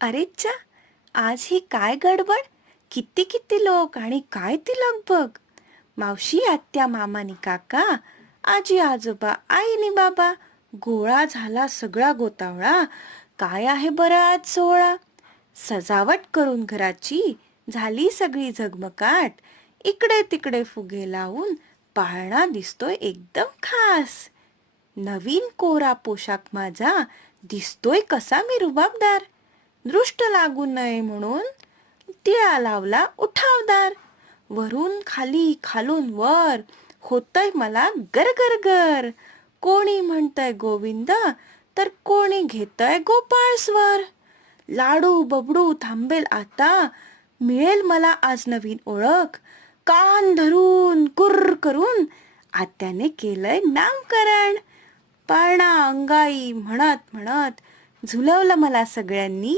अरेच्चा, आज ही काय गडबड? किती किती लोक आणि काय ती लगबग? मावशी, आत्या, मामानी काका, आजी आजोबा, आईनी बाबा, गोळा झाला सगळा गोतावळा. काय आहे बरं आज सोहळा? सजावट करून घराची झाली सगळी झगमगाट. इकडे तिकडे फुगे लावून पाळणा दिसतोय एकदम खास. नवीन कोरा पोशाख माझा दिसतोय कसा मी रुबाबदार. दृष्ट लागू नये म्हणून टिळा लावला उठावदार. वरून खाली खालून वर होतय मला गर गर गर. कोणी म्हणतय गोविंद तर कोणी घेतय गोपाळ स्वर. लाडू बबडू थांबेल आता, मिळेल मला आज नवीन ओळख. कान धरून कुर्र करून आत्याने केलंय नामकरण. पाळणा अंगाई म्हणत म्हणत झुलवलं मला सगळ्यांनी.